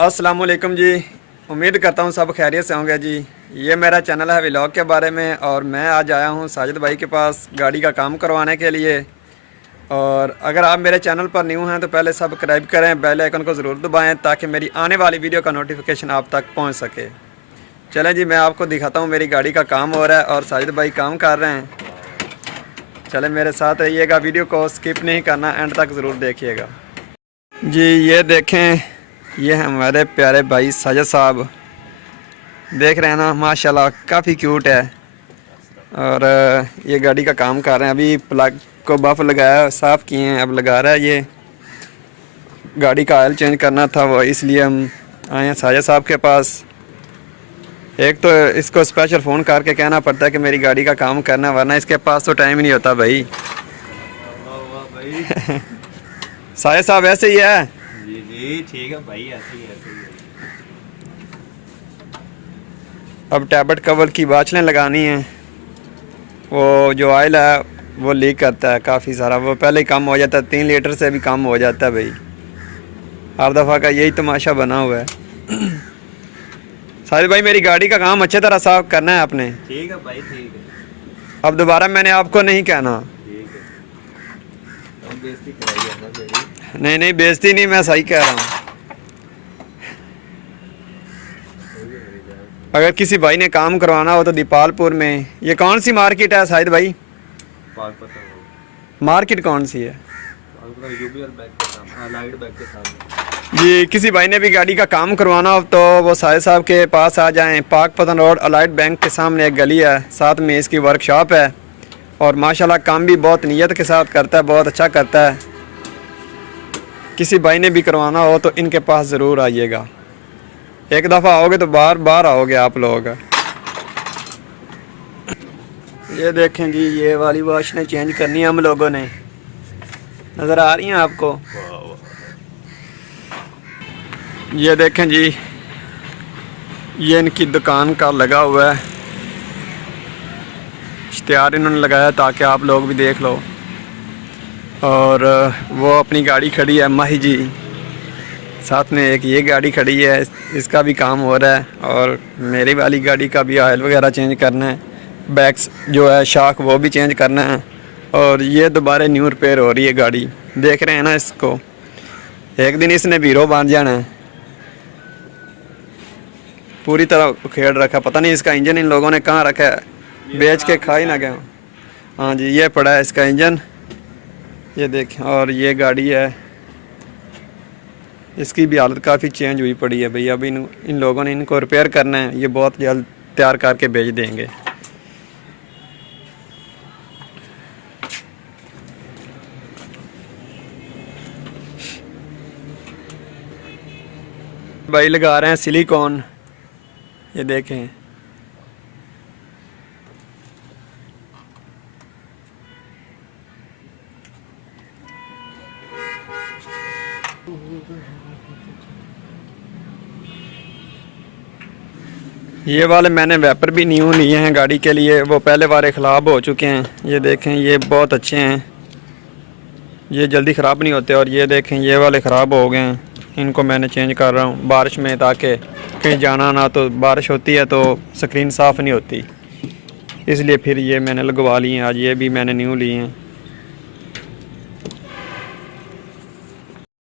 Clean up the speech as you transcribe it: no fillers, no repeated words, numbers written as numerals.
अस्सलामुअलैकुम जी। उम्मीद करता हूँ सब खैरियत से होंगे जी। ये मेरा चैनल है व्लॉग के बारे में और मैं आज आया हूँ साजिद भाई के पास गाड़ी का काम करवाने के लिए। और अगर आप मेरे चैनल पर न्यू हैं तो पहले सब्सक्राइब करें, बेल आइकन को ज़रूर दबाएं ताकि मेरी आने वाली वीडियो का नोटिफिकेशन आप तक पहुँच सके। चलें जी, मैं आपको दिखाता हूँ मेरी गाड़ी का काम हो रहा है और साजिद भाई काम कर रहे हैं। चलें मेरे साथ रहिएगा, वीडियो को स्किप नहीं करना, एंड तक ज़रूर देखिएगा जी। ये देखें, ये हमारे प्यारे भाई साजिद साहब, देख रहे हैं ना, माशाल्लाह काफ़ी क्यूट है। और ये गाड़ी का काम कर रहे हैं। अभी प्लग को बफ लगाया, साफ़ किए हैं, अब लगा रहा है। ये गाड़ी का ऑयल चेंज करना था, वो इसलिए हम आए हैं साजिद साहब के पास। एक तो इसको स्पेशल फ़ोन करके कहना पड़ता है कि मेरी गाड़ी का काम करना, वरना इसके पास तो टाइम ही नहीं होता भाई। साजिद साहब ऐसे ही है जी ठीक है भाई, ऐसे ही है। अब टैबलेट कवर की बाचलें लगानी हैं। वो जो ऑयल है वो लीक करता है काफ़ी सारा, वो पहले ही कम हो जाता है, 3 लीटर से भी कम हो जाता है भाई। हर दफ़ा का यही तमाशा बना हुआ है। साजिद भाई, मेरी गाड़ी का काम अच्छे तरह साफ करना है आपने। ठीक है भाई, ठीक है। अब दोबारा मैंने आपको नहीं कहना। ठीक है, हम बेइज्जती कराई है ना तेरी। नहीं नहीं, बेइज्जती नहीं, मैं सही कह रहा हूँ। अगर किसी भाई ने काम करवाना हो तो दीपालपुर में, ये कौन सी मार्केट है साजिद भाई? मार्केट कौन सी है? जी, किसी भाई ने भी गाड़ी का काम करवाना हो तो वो साजिद साहब के पास आ जाएं। पाक पतन रोड अलाइट बैंक के सामने एक गली है, साथ में इसकी वर्कशॉप है। और माशाल्लाह काम भी बहुत नियत के साथ करता है, बहुत अच्छा करता है। किसी भाई ने भी करवाना हो तो इनके पास ज़रूर आइएगा। एक दफ़ा आओगे तो बार बार आओगे आप लोग। ये देखें जी, ये वाली वाशनें चेंज करनी है हम लोगों ने, नज़र आ रही हैं आपको? ये देखें जी, ये इनकी दुकान का लगा हुआ है, इश्तिहार इन्होंने लगाया ताकि आप लोग भी देख लो। और वो अपनी गाड़ी खड़ी है माही जी, साथ में एक ये गाड़ी खड़ी है, इसका भी काम हो रहा है। और मेरी वाली गाड़ी का भी ऑयल वगैरह चेंज करना है, बैक्स जो है शाख वो भी चेंज करना है। और ये दोबारा न्यू रिपेयर हो रही है गाड़ी, देख रहे हैं ना इसको। एक दिन इसने बीरो बांध जाना है, पूरी तरह उखेड़ रखा। पता नहीं इसका इंजन इन लोगों ने कहाँ रखा है, बेच के खा ही ना गया। हाँ जी, ये पड़ा है इसका इंजन, ये देखें। और ये गाड़ी है, इसकी भी हालत काफ़ी चेंज हुई पड़ी है भाई। अभी इन लोगों ने इनको रिपेयर करना है, ये बहुत जल्द तैयार करके भेज देंगे। भाई लगा रहे हैं सिलिकॉन, ये देखें। ये वाले मैंने वेपर भी न्यू लिए हैं गाड़ी के लिए, वो पहले वाले ख़राब हो चुके हैं। ये देखें, ये बहुत अच्छे हैं, ये जल्दी ख़राब नहीं होते। और ये देखें, ये वाले ख़राब हो गए हैं, इनको मैंने चेंज कर रहा हूँ बारिश में, ताकि कहीं जाना ना, तो बारिश होती है तो स्क्रीन साफ़ नहीं होती, इसलिए फिर ये मैंने लगवा लिए हैं आज। ये भी मैंने न्यू लिए हैं।